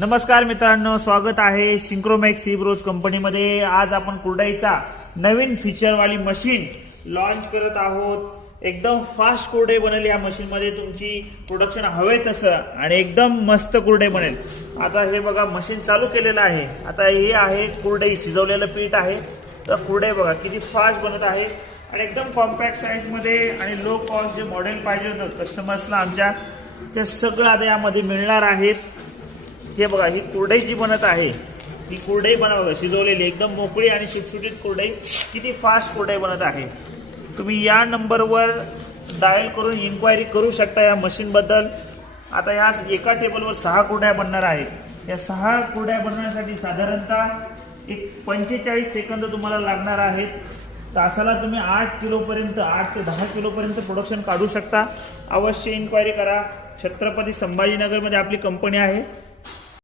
नमस्कार मित्रांनो, स्वागत आहे सिंक्रोमॅक्स सीब्रोज कंपनीमध्ये। आज आपण कुरडईचा नवीन फीचरवाली मशीन लॉन्च करत आहोत। एकदम फास्ट कुरडई बनेल या मशीनमध्ये, तुमची प्रोडक्शन हवे तसं आणि एकदम मस्त कुरडई बनेल। आता हे बघा, मशीन चालू केलेलं आहे। आता हे आहे कुरडई, शिजवलेलं पीठ आहे। तर कुरडई बघा किती फास्ट बनत आहे आणि एकदम कॉम्पॅक्ट साईजमध्ये आणि लो कॉस्ट जे मॉडेल पाहिजे होतं कस्टमर्सला आमच्या, ते सगळं आता यामध्ये मिळणार आहेत। हे बघा, ही कुरडई जी बनत आहे, ही कुरडई बनवा शिजवलेली एकदम मोकळी आणि सुटसुटीत कुरडई, किती फास्ट कुरडई बनत आहे। तुम्ही या नंबरवर डायल करून इन्क्वायरी करू शकता या मशीनबद्दल। आता या एका टेबलवर 6 कुरड्या बनणार आहेत। या 6 कुरड्या बनवण्यासाठी साधारणतः एक 45 सेकंद तुम्हाला लागणार आहेत। तासाला तुम्ही 8 किलोपर्यंत, 8 ते 10 किलोपर्यंत प्रोडक्शन काढू शकता। अवश्य इन्क्वायरी करा। छत्रपती संभाजीनगरमध्ये आपली कंपनी आहे।